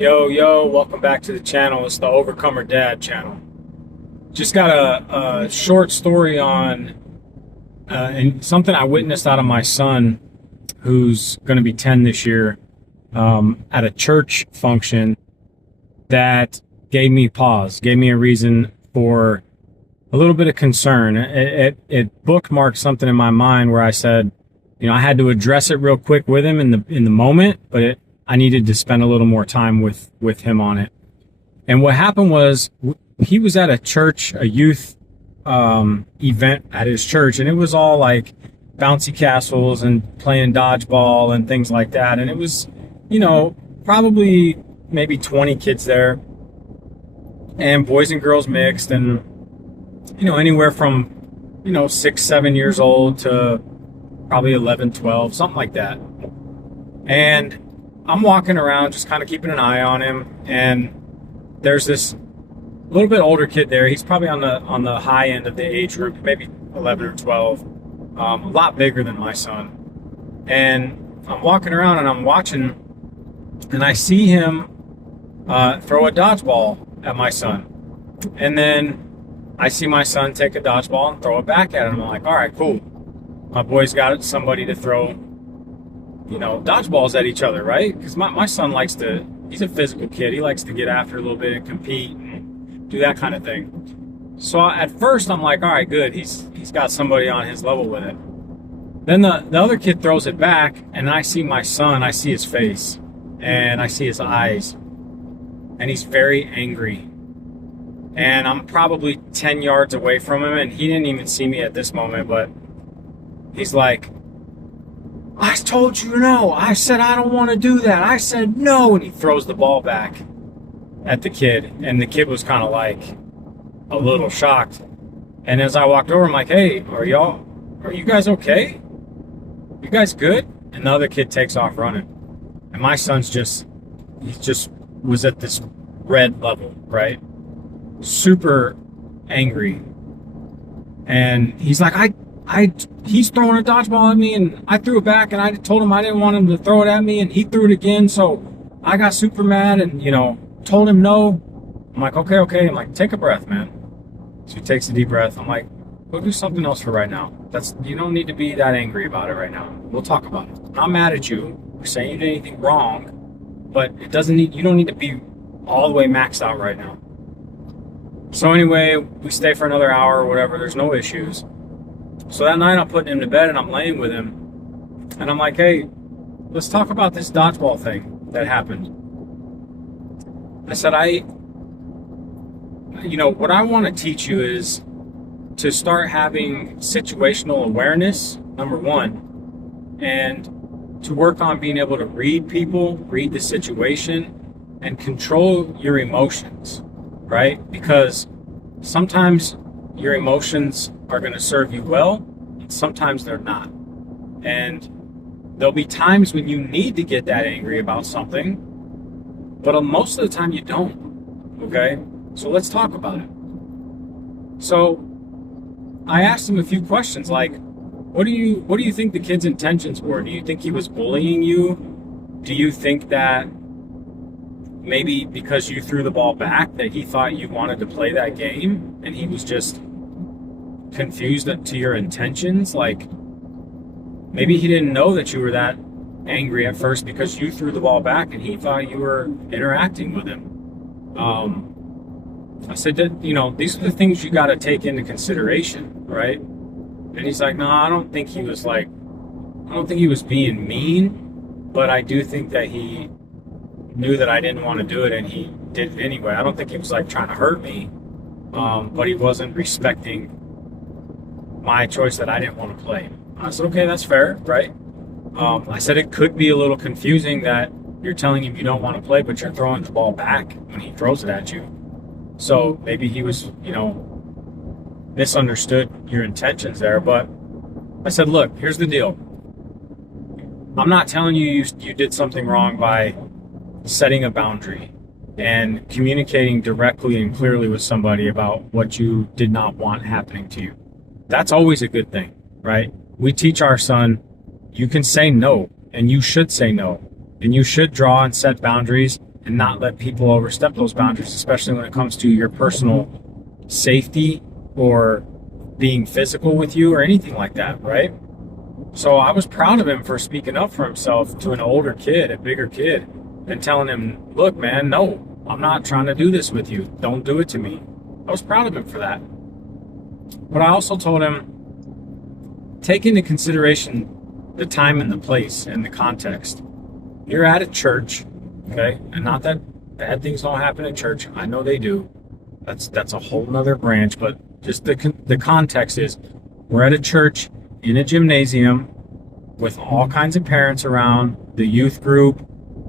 Yo, welcome back to the channel. It's the Overcomer Dad channel. Just got a short story on and something I witnessed out of my son, who's going to be 10 this year, at a church function that gave me pause, gave me a reason for a little bit of concern. It bookmarked something in my mind where I said, I had to address it real quick with him in the moment, but I needed to spend a little more time with him on it. And what happened was he was at a youth event at his church, and it was all like bouncy castles and playing dodgeball and things like that. And it was, probably maybe 20 kids there, and boys and girls mixed, and anywhere from 6-7 years old to probably 11, 12, something like that. And I'm walking around just kind of keeping an eye on him, and there's this little bit older kid there. He's probably on the high end of the age group, maybe 11 or 12, a lot bigger than my son. And I'm walking around and I'm watching, and I see him throw a dodgeball at my son. And then I see my son take a dodgeball and throw it back at him. I'm like, all right, cool. My boy's got somebody to throw, dodgeballs at each other, right? Because my son he's a physical kid. He likes to get after a little bit and compete and do that kind of thing. So at first I'm like, all right, good. He's got somebody on his level with it. Then the other kid throws it back, and I see my son. I see his face, and I see his eyes, and he's very angry. And I'm probably 10 yards away from him, and he didn't even see me at this moment, but he's like, I told you no. I said I don't want to do that. I said no. And he throws the ball back at the kid, and the kid was kind of like a little shocked. And as I walked over, I'm like, hey, are you guys okay? You guys good? And the other kid takes off running. And my son's he just was at this red level, right? Super angry. And he's like, he's throwing a dodgeball at me, and I threw it back, and I told him I didn't want him to throw it at me, and he threw it again, so I got super mad and, told him no. I'm like, okay. I'm like, take a breath, man. So he takes a deep breath. I'm like, go do something else for right now. You don't need to be that angry about it right now. We'll talk about it. I'm not mad at you for saying you did anything wrong, but you don't need to be all the way maxed out right now. So anyway, we stay for another hour or whatever. There's no issues. So that night I'm putting him to bed, and I'm laying with him, and I'm like, hey, let's talk about this dodgeball thing that happened. I said, what I want to teach you is to start having situational awareness, number one, and to work on being able to read people, read the situation, and control your emotions, right? Because sometimes your emotions are going to serve you well, and sometimes they're not. And there'll be times when you need to get that angry about something, but most of the time you don't. Okay? So let's talk about it. So I asked him a few questions like, what do you think the kid's intentions were? Do you think he was bullying you? Do you think that maybe because you threw the ball back that he thought you wanted to play that game and he was just confused to your intentions? Like, maybe he didn't know that you were that angry at first because you threw the ball back and he thought you were interacting with him. I said that, these are the things you got to take into consideration, right? And he's like, no, I don't think he was being mean, but I do think that he knew that I didn't want to do it, and he did it anyway. I don't think he was like trying to hurt me, but he wasn't respecting my choice that I didn't want to play. I said, okay, that's fair, right? I said it could be a little confusing that you're telling him you don't want to play, but you're throwing the ball back when he throws it at you. So maybe he was, misunderstood your intentions there. But I said, look, here's the deal. I'm not telling you did something wrong by setting a boundary and communicating directly and clearly with somebody about what you did not want happening to you. That's always a good thing, right? We teach our son, you can say no, and you should say no, and you should draw and set boundaries, and not let people overstep those boundaries, especially when it comes to your personal safety or being physical with you or anything like that, right? So I was proud of him for speaking up for himself to an older kid, a bigger kid, and telling him, look, man, no, I'm not trying to do this with you. Don't do it to me. I was proud of him for that. But I also told him, take into consideration the time and the place and the context. You're at a church, okay? And not that bad things don't happen in church. I know they do. That's a whole nother branch, but just the context is we're at a church in a gymnasium with all kinds of parents around, the youth group,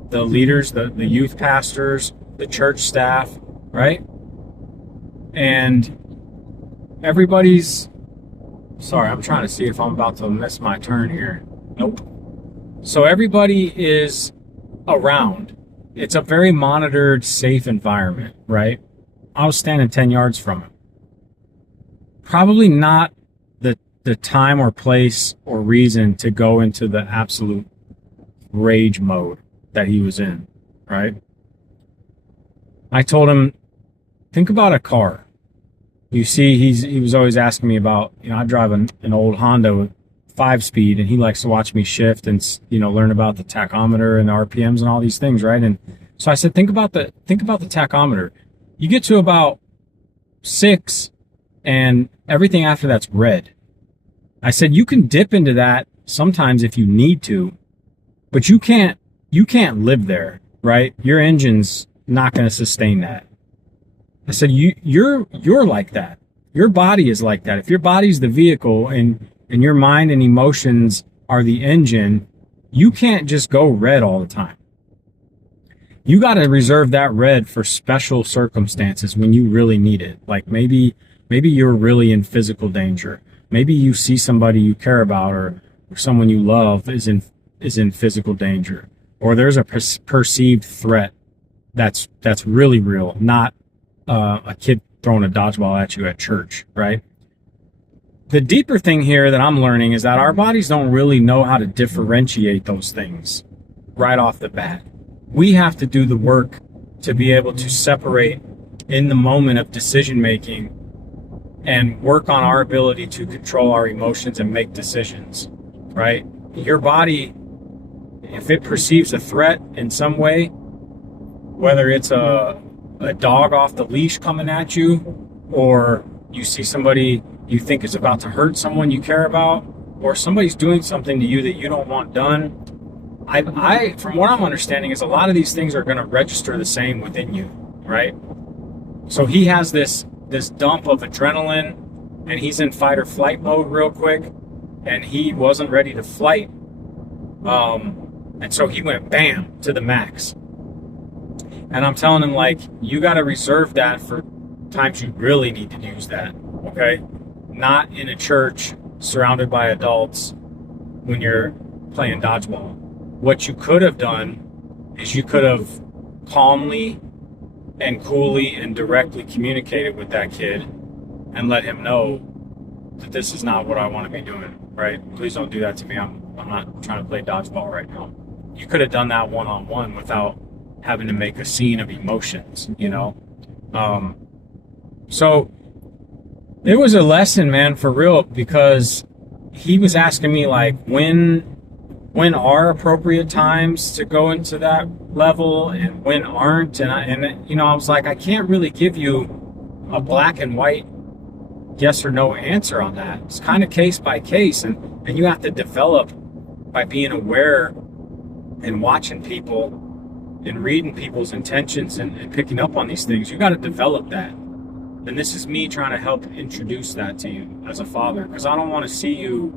the leaders, the youth pastors, the church staff, right? And everybody's, sorry, I'm trying to see if I'm about to miss my turn here. Nope. So everybody is around. It's a very monitored, safe environment, right? I was standing 10 yards from him. Probably not the time or place or reason to go into the absolute rage mode that he was in, right? I told him, think about a car. You see, he was always asking me about, I drive an old Honda with 5-speed, and he likes to watch me shift and, learn about the tachometer and the RPMs and all these things, right? And so I said, think about the tachometer. You get to about 6 and everything after that's red. I said, you can dip into that sometimes if you need to, but you can't live there, right? Your engine's not going to sustain that. I said, you're like that. Your body is like that. If your body's the vehicle and your mind and emotions are the engine, you can't just go red all the time. You got to reserve that red for special circumstances when you really need it. Like maybe you're really in physical danger. Maybe you see somebody you care about or someone you love is in physical danger, or there's a perceived threat that's really real, not a kid throwing a dodgeball at you at church, right? The deeper thing here that I'm learning is that our bodies don't really know how to differentiate those things right off the bat. We have to do the work to be able to separate in the moment of decision making and work on our ability to control our emotions and make decisions, right? Your body, if it perceives a threat in some way, whether it's a dog off the leash coming at you, or you see somebody you think is about to hurt someone you care about, or somebody's doing something to you that you don't want done, I from what I'm understanding is a lot of these things are going to register the same within you, right? So he has this dump of adrenaline, and he's in fight or flight mode real quick, and he wasn't ready to fight, and so he went bam to the max. And I'm telling him, like, you got to reserve that for times you really need to use that, okay? Not in a church surrounded by adults when you're playing dodgeball. What you could have done is you could have calmly and coolly and directly communicated with that kid and let him know that this is not what I want to be doing, right? Please don't do that to me. I'm not trying to play dodgeball right now. You could have done that one-on-one without having to make a scene of emotions, So it was a lesson, man, for real, because he was asking me, like, when are appropriate times to go into that level and when aren't, and I was like, I can't really give you a black and white yes or no answer on that. It's kind of case by case, and you have to develop by being aware and watching people and reading people's intentions and picking up on these things. You got to develop that. And this is me trying to help introduce that to you as a father, because I don't want to see you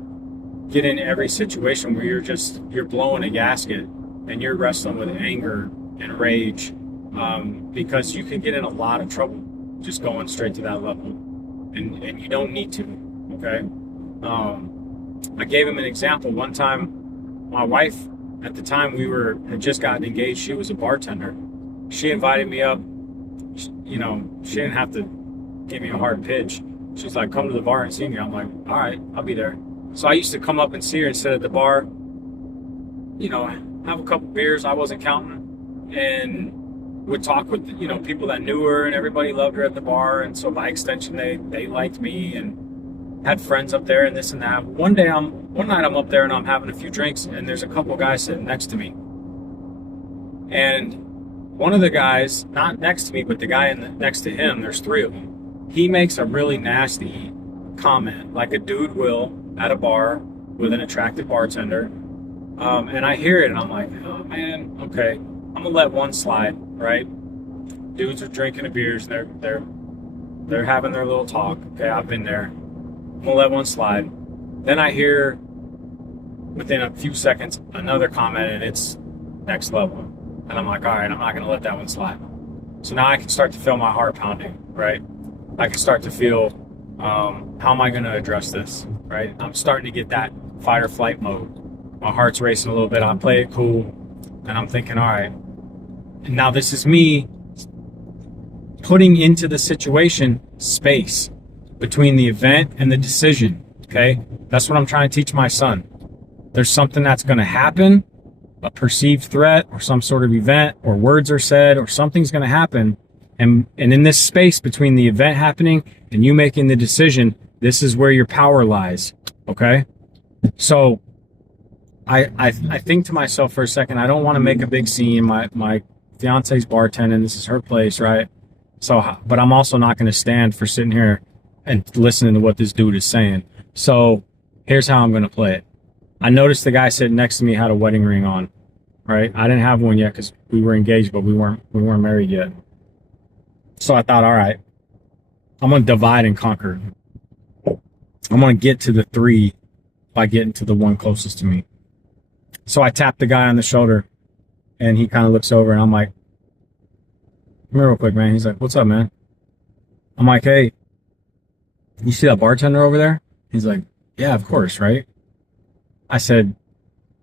get in every situation where you're blowing a gasket and you're wrestling with anger and rage, because you can get in a lot of trouble just going straight to that level, and you don't need to, okay? I gave him an example. One time, my wife, at the time had just gotten engaged, she was a bartender. She invited me up. She didn't have to give me a hard pitch. She's like, come to the bar and see me. I'm like, all right, I'll be there. So I used to come up and see her and sit at the bar, have a couple beers. I wasn't counting. And would talk with, you know, people that knew her, and everybody loved her at the bar. And so by extension, they liked me and had friends up there and this and that. One night I'm up there and I'm having a few drinks, and there's a couple guys sitting next to me. And one of the guys, not next to me, but the guy next to him, there's three of them. He makes a really nasty comment, like a dude will at a bar with an attractive bartender. And I hear it and I'm like, oh man, okay, I'm gonna let one slide, right? Dudes are drinking beers, they're having their little talk. Okay, I've been there. I'm gonna let one slide. Then I hear within a few seconds another comment, and it's next level. And I'm like, all right, I'm not gonna let that one slide. So now I can start to feel my heart pounding, right? I can start to feel, how am I gonna address this, right? I'm starting to get that fight or flight mode. My heart's racing a little bit. I play it cool, and I'm thinking, all right, and now this is me putting into the situation space between the event and the decision, okay? That's what I'm trying to teach my son. There's something that's going to happen, a perceived threat or some sort of event, or words are said, or something's going to happen. And in this space between the event happening and you making the decision, this is where your power lies, okay? So I think to myself for a second, I don't want to make a big scene. My fiance's bartending. This is her place, right? So, but I'm also not going to stand for sitting here and listening to what this dude is saying. So here's how I'm going to play it. I noticed the guy sitting next to me had a wedding ring on, right? I didn't have one yet because we were engaged, but we weren't married yet. So I thought, all right, I'm going to divide and conquer. I'm going to get to the three by getting to the one closest to me. So I tapped the guy on the shoulder, and he kind of looks over, and I'm like, come here real quick, man. He's like, what's up, man? I'm like, hey, you see that bartender over there? He's like, yeah, of course, right? I said,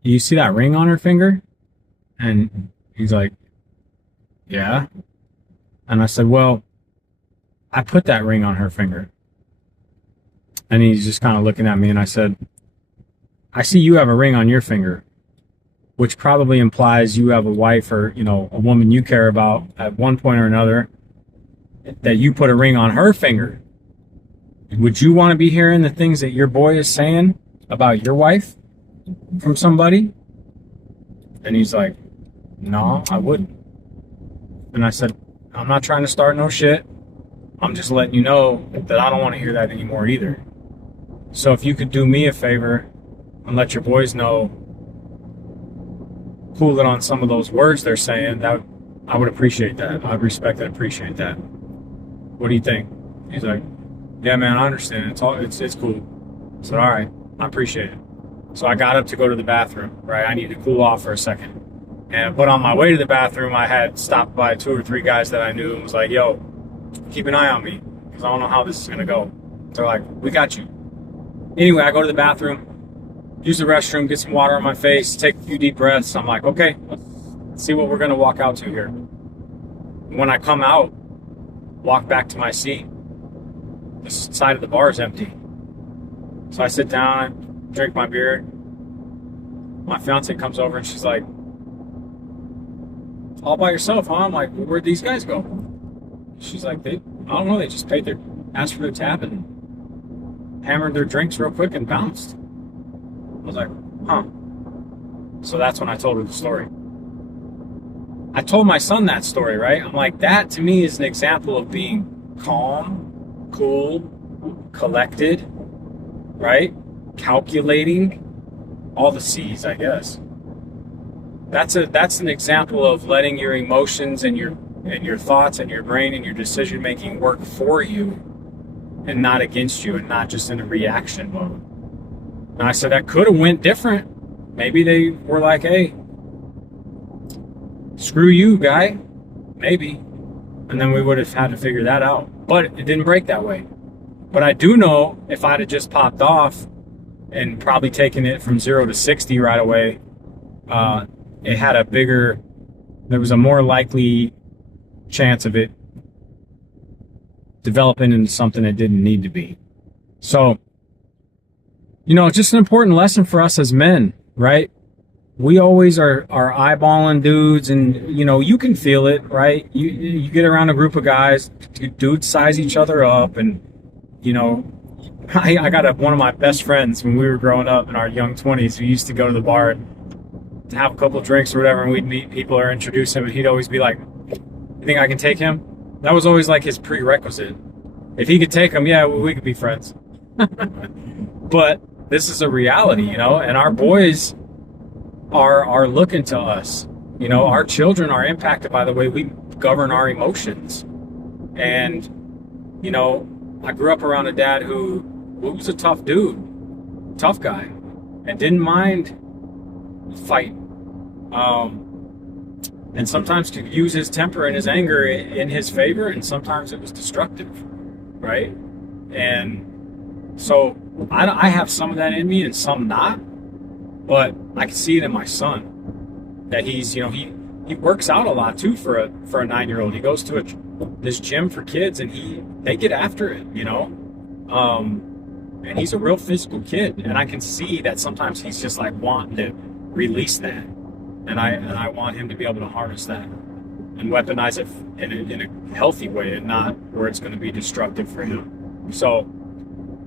you see that ring on her finger? And he's like, yeah. And I said, well, I put that ring on her finger. And he's just kind of looking at me, and I said, I see you have a ring on your finger, which probably implies you have a wife or, you know, a woman you care about at one point or another, that you put a ring on her finger. Would you want to be hearing the things that your boy is saying about your wife from somebody? And he's like, no, I wouldn't. And I said, I'm not trying to start no shit. I'm just letting you know that I don't want to hear that anymore either. So if you could do me a favor and let your boys know, cool it on some of those words they're saying, that I would appreciate that. I'd respect and appreciate that. What do you think? He's like, yeah, man, I understand. It's cool. I said, all right, I appreciate it. So I got up to go to the bathroom, right? I needed to cool off for a second. But on my way to the bathroom, I had stopped by 2 or 3 guys that I knew and was like, yo, keep an eye on me, because I don't know how this is going to go. They're like, we got you. Anyway, I go to the bathroom, use the restroom, get some water on my face, take a few deep breaths. I'm like, okay, let's see what we're going to walk out to here. When I come out, walk back to my seat, the side of the bar is empty. So I sit down, I drink my beer. My fiance comes over and she's like, all by yourself, huh? I'm like, where'd these guys go? She's like, I don't know, they just asked for their tab and hammered their drinks real quick and bounced. I was like, huh. So that's when I told her the story. I told my son that story, right? I'm like, that to me is an example of being calm, cool, collected, right? Calculating, all the C's, I guess. That's an example of letting your emotions and your thoughts and your brain and your decision making work for you and not against you, and not just in a reaction mode. And I said that could have went different. Maybe they were like, hey, screw you, guy. Maybe. And then we would have had to figure that out. But it didn't break that way. But I do know if I'd have just popped off and probably taken it from 0 to 60 right away, there was a more likely chance of it developing into something it didn't need to be. So, it's just an important lesson for us as men, right? we always are eyeballing dudes, and you can feel it, right? You get around a group of guys, dudes size each other up, and you know I got one of my best friends when we were growing up in our young 20s. We used to go to the bar and have a couple of drinks or whatever, and we'd meet people or introduce him, and he'd always be like, "You think I can take him?" That was always like his prerequisite. If he could take him, yeah, we could be friends. But this is a reality, and our boys are looking to us. Our children are impacted by the way we govern our emotions. And, I grew up around a dad who was a tough dude, tough guy, and didn't mind fight. And sometimes could use his temper and his anger in his favor, and sometimes it was destructive, right? And so I have some of that in me and some not, but I can see it in my son that he's, he works out a lot too for a 9-year-old. He goes to this gym for kids, and they get after it, and he's a real physical kid, and I can see that sometimes he's just like wanting to release that, and I want him to be able to harness that and weaponize it in a healthy way, and not where it's going to be destructive for him. So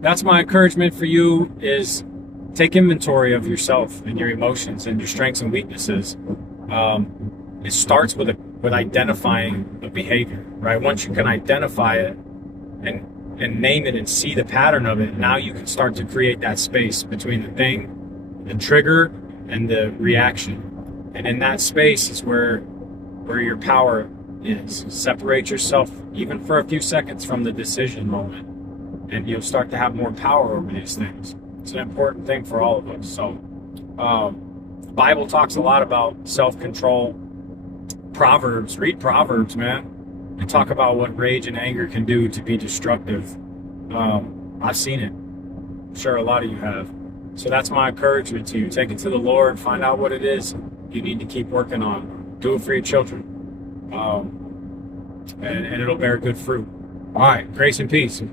that's my encouragement for you, is take inventory of yourself and your emotions and your strengths and weaknesses. It starts with identifying the behavior, right? Once you can identify it and name it and see the pattern of it, now you can start to create that space between the thing, the trigger, and the reaction. And in that space is where your power is. Separate yourself even for a few seconds from the decision moment, and you'll start to have more power over these things. It's an important thing for all of us. So the Bible talks a lot about self-control. Proverbs, read Proverbs, man, and talk about what rage and anger can do to be destructive. I've seen it. I'm sure a lot of you have. So that's my encouragement to you. Take it to the Lord, find out what it is you need to keep working on. Do it for your children. And it'll bear good fruit. All right, grace and peace.